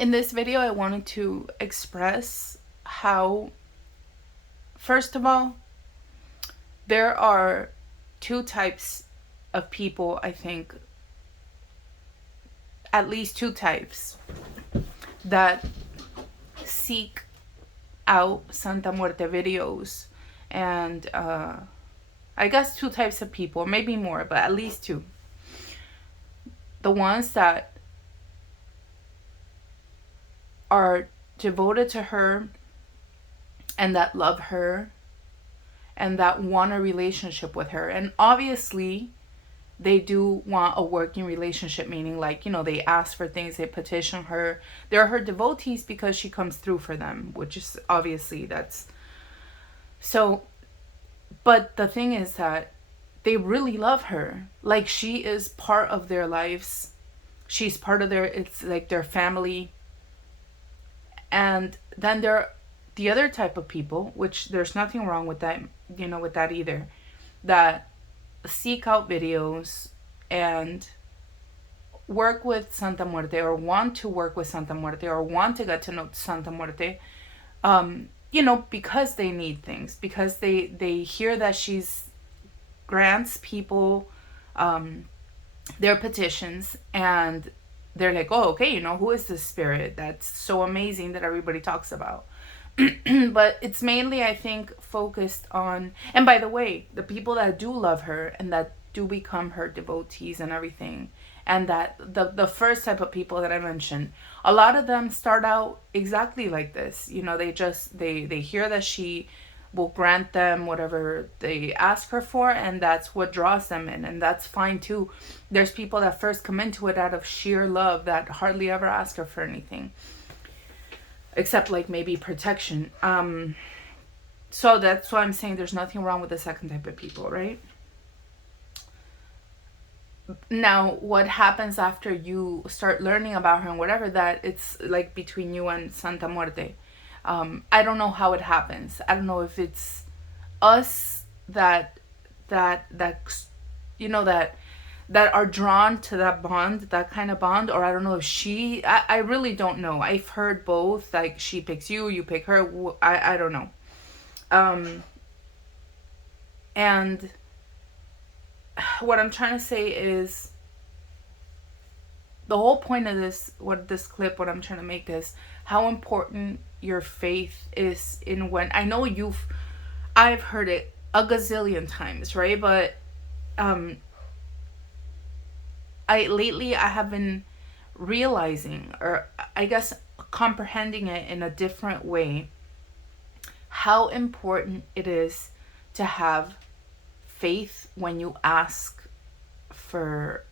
In this video, I wanted to express how, first of all, there are two types of people, I think, at least two types, that seek out Santa Muerte videos. And I guess two types of people, maybe more, but at least two. The ones that are devoted to her and that love her and that want a relationship with her. And obviously, they do want a working relationship, meaning like, they ask for things, they petition her. They're her devotees because she comes through for them, which is obviously that's so. But the thing is that they really love her. Like, she is part of their lives. She's part of it's like their family. And then there are the other type of people, which there's nothing wrong with that, with that either, that seek out videos and work with Santa Muerte, or want to work with Santa Muerte, or want to get to know Santa Muerte, because they need things, because they hear that she's grants people their petitions, and they're like, oh, okay, who is this spirit that's so amazing that everybody talks about? But it's mainly, I think, focused on, and by the way, the people that do love her and that do become her devotees and everything, and that the first type of people that I mentioned, a lot of them start out exactly like this. They hear that she will grant them whatever they ask her for, and that's what draws them in, and that's fine too. There's people that first come into it out of sheer love that hardly ever ask her for anything, except like maybe protection. So that's why I'm saying there's nothing wrong with the second type of people, right? Now, what happens after you start learning about her and whatever, that it's like between you and Santa Muerte. I don't know how it happens. I don't know if it's us that are drawn to that bond, that kind of bond, or I don't know if I really don't know. I've heard both, like she picks you, you pick her. I don't know. And what I'm trying to say is, the whole point of what I'm trying to make is how important your faith is in when, I know I've heard it a gazillion times, right? But lately I have been realizing, or I guess comprehending it in a different way, how important it is to have faith when you ask for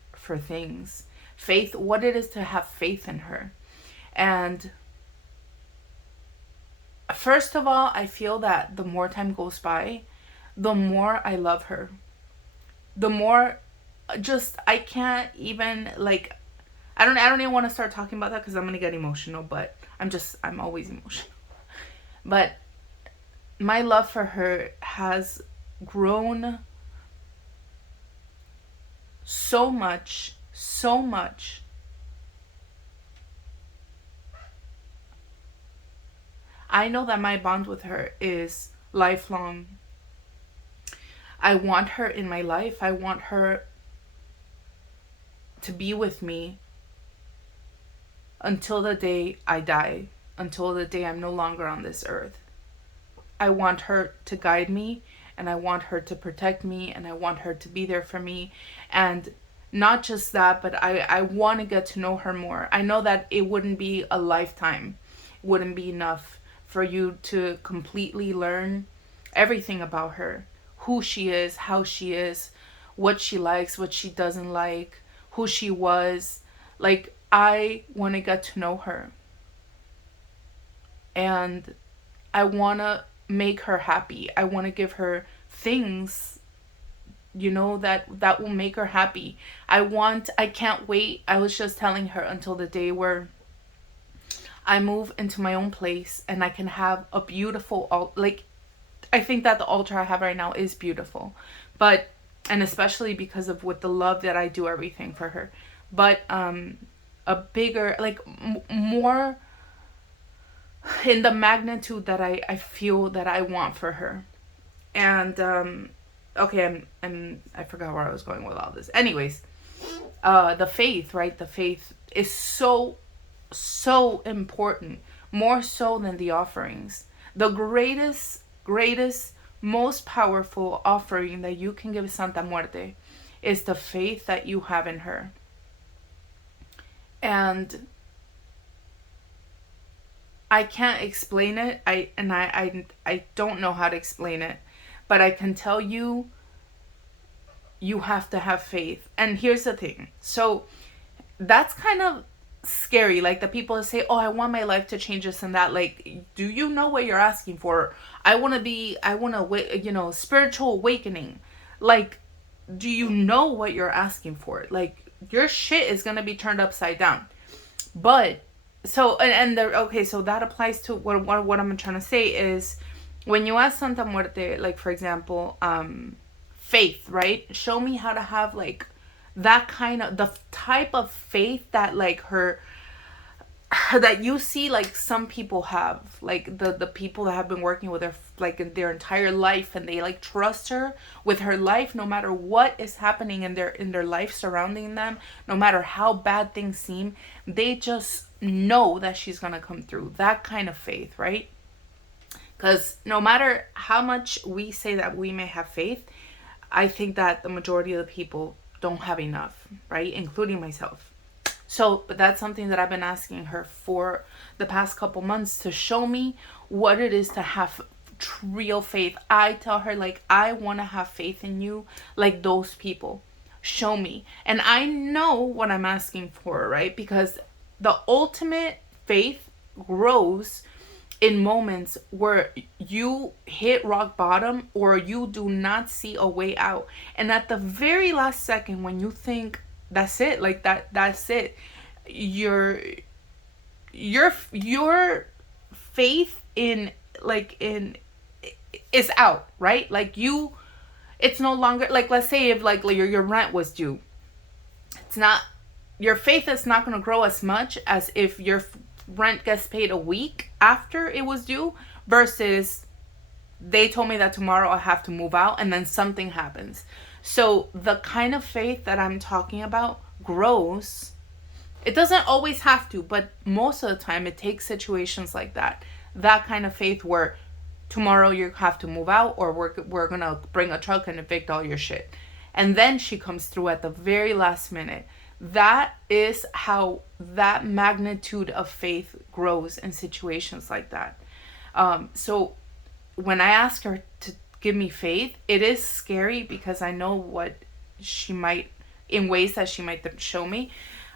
things. Faith, what it is to have faith in her. And first of all, I feel that the more time goes by, the more I love her. The more I can't even, like, I don't even want to start talking about that because I'm going to get emotional, but I'm always emotional. But my love for her has grown so much. I know that my bond with her is lifelong. I want her in my life. I want her to be with me until the day I die, until the day I'm no longer on this earth. I want her to guide me, and I want her to protect me, and I want her to be there for me. And not just that, but I want to get to know her more. I know that it wouldn't be a lifetime. It wouldn't be enough for you to completely learn everything about her. Who she is, how she is, what she likes, what she doesn't like, who she was. Like, I want to get to know her. And I want to make her happy. I want to give her things, that will make her happy. I can't wait. I was just telling her, until the day where I move into my own place and I can have a beautiful, I think that the altar I have right now is beautiful, and especially because of with the love that I do everything for her. But a bigger, like more in the magnitude that I feel that I want for her. And okay, I forgot where I was going with all this. Anyways, the faith, right? The faith is so important, more so than the offerings. The greatest, most powerful offering that you can give Santa Muerte is the faith that you have in her. And I can't explain it. I don't know how to explain it, but I can tell you, you have to have faith. And here's the thing. So that's kind of scary. Like the people that say, oh, I want my life to change, this and that. Like, do you know what you're asking for? I want to, spiritual awakening. Like, do you know what you're asking for? Like, your shit is going to be turned upside down. But so, so that applies to what I'm trying to say is, when you ask Santa Muerte, like for example, faith, right? Show me how to have like that kind of, the type of faith that like her, that you see like some people have, like the people that have been working with her like their entire life, and they like trust her with her life no matter what is happening in their life surrounding them, no matter how bad things seem, they just know that she's gonna come through. That kind of faith, right? Because no matter how much we say that we may have faith, I think that the majority of the people don't have enough, right? Including myself. So, but that's something that I've been asking her for the past couple months, to show me what it is to have real faith. I tell her, like, I want to have faith in you like those people. Show me. And I know what I'm asking for, right? Because the ultimate faith grows in moments where you hit rock bottom or you do not see a way out. And at the very last second, when you think, that's it, like that's it, your faith in is out, right? Like it's no longer, like, let's say if like your rent was due, it's not, your faith is not going to grow as much as if your rent gets paid a week after it was due, versus they told me that tomorrow I have to move out and then something happens. So the kind of faith that I'm talking about grows. It doesn't always have to, but most of the time it takes situations like that. That kind of faith where tomorrow you have to move out, or we're going to bring a truck and evict all your shit. And then she comes through at the very last minute. That is how that magnitude of faith grows in situations like that. So when I ask her to give me faith, it is scary because I know what she might, in ways that she might show me.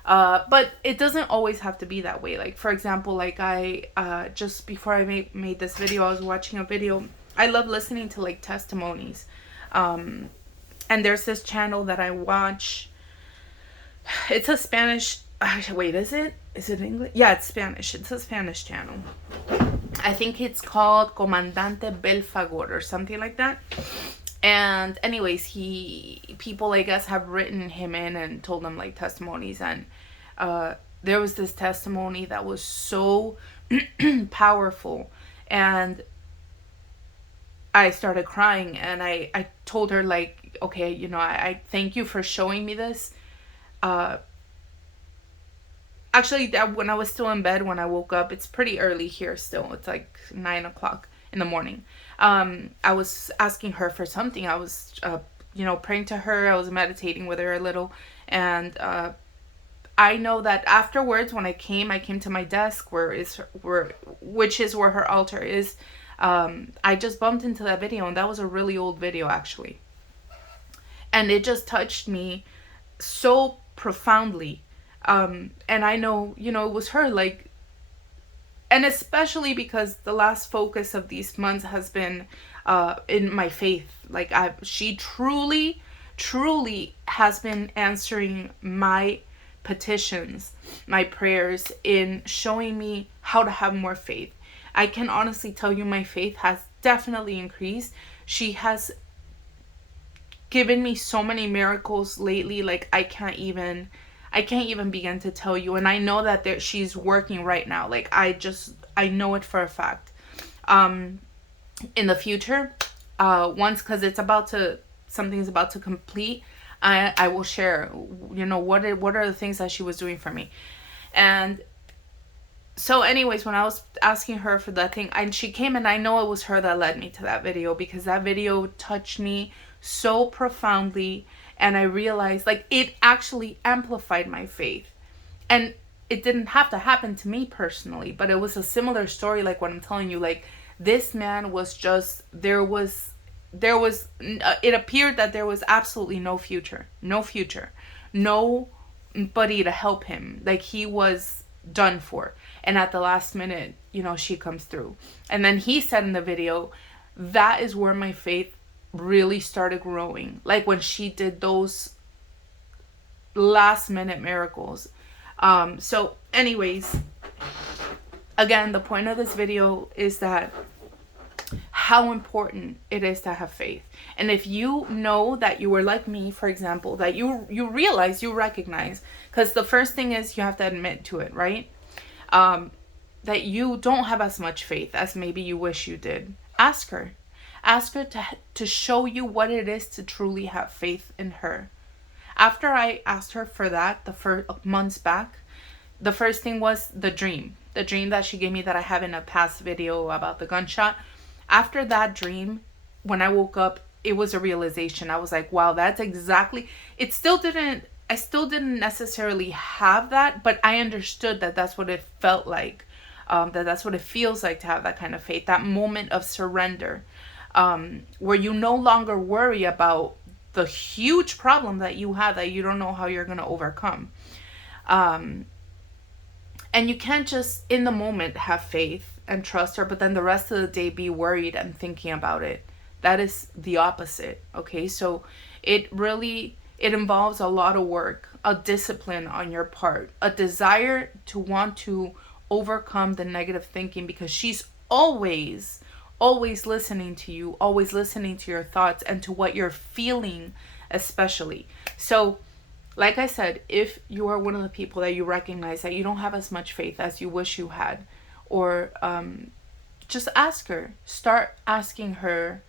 But it doesn't always have to be that way. Like, for example, like I, just before I made this video, I was watching a video. I love listening to like testimonies. And there's this channel that I watch. It's a Spanish, wait, is it English? Yeah, it's Spanish. It's a Spanish channel. I think it's called Comandante Belfagor or something like that. And anyways, people, I guess, have written him in and told him like testimonies. And there was this testimony that was so powerful. And I started crying, and I told her, like, okay, I thank you for showing me this. Actually, when I was still in bed, when I woke up, it's pretty early here still. It's like 9 o'clock in the morning. I was asking her for something. I was, praying to her. I was meditating with her a little. And I know that afterwards, when I came to my desk, which is where her altar is. I just bumped into that video, and that was a really old video, actually. And it just touched me so profoundly. And I know, it was her, like, and especially because the last focus of these months has been in my faith. Like, she truly has been answering my petitions, my prayers, in showing me how to have more faith. I can honestly tell you my faith has definitely increased. She has given me so many miracles lately, like I can't even I can't even begin to tell you. And I know that she's working right now. Like, I know it for a fact. In the future, once, because something's about to complete, I will share, what are the things that she was doing for me. And so anyways, when I was asking her for that thing, she came, and I know it was her that led me to that video, because that video touched me so profoundly, and I realized, like, it actually amplified my faith. And it didn't have to happen to me personally, but it was a similar story, like what I'm telling you. Like, this man was just, it appeared that there was absolutely no future, nobody to help him. Like, he was done for. And at the last minute, she comes through. And then he said in the video, that is where my faith really started growing. Like, when she did those last minute miracles. So anyways, again, the point of this video is that how important it is to have faith. And if you know that you were like me, for example, that you recognize, because the first thing is you have to admit to it, right? That you don't have as much faith as maybe you wish you did. Ask her to show you what it is to truly have faith in her. After I asked her for that the first months back, the first thing was the dream that she gave me, that I have in a past video about the gunshot. After that dream, when I woke up, it was a realization. I was like, wow, that's exactly, I still didn't necessarily have that, but I understood that that's what it felt like. That's what it feels like to have that kind of faith, that moment of surrender, where you no longer worry about the huge problem that you have that you don't know how you're going to overcome. And you can't just in the moment have faith and trust her, but then the rest of the day be worried and thinking about it. That is the opposite. Okay, so it involves a lot of work, a discipline on your part, a desire to want to overcome the negative thinking, because she's always listening to you, always listening to your thoughts and to what you're feeling, especially. So like I said, if you are one of the people that you recognize that you don't have as much faith as you wish you had, or just ask her. Start asking her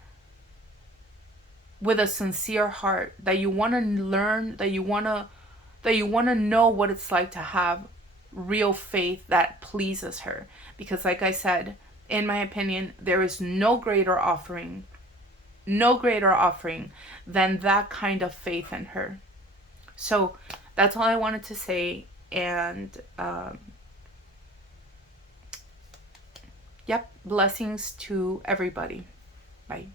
with a sincere heart, that you want to learn, that you want to know what it's like to have real faith that pleases her. Because like I said, in my opinion, there is no greater offering than that kind of faith in her. So that's all I wanted to say. And yep, blessings to everybody. Bye.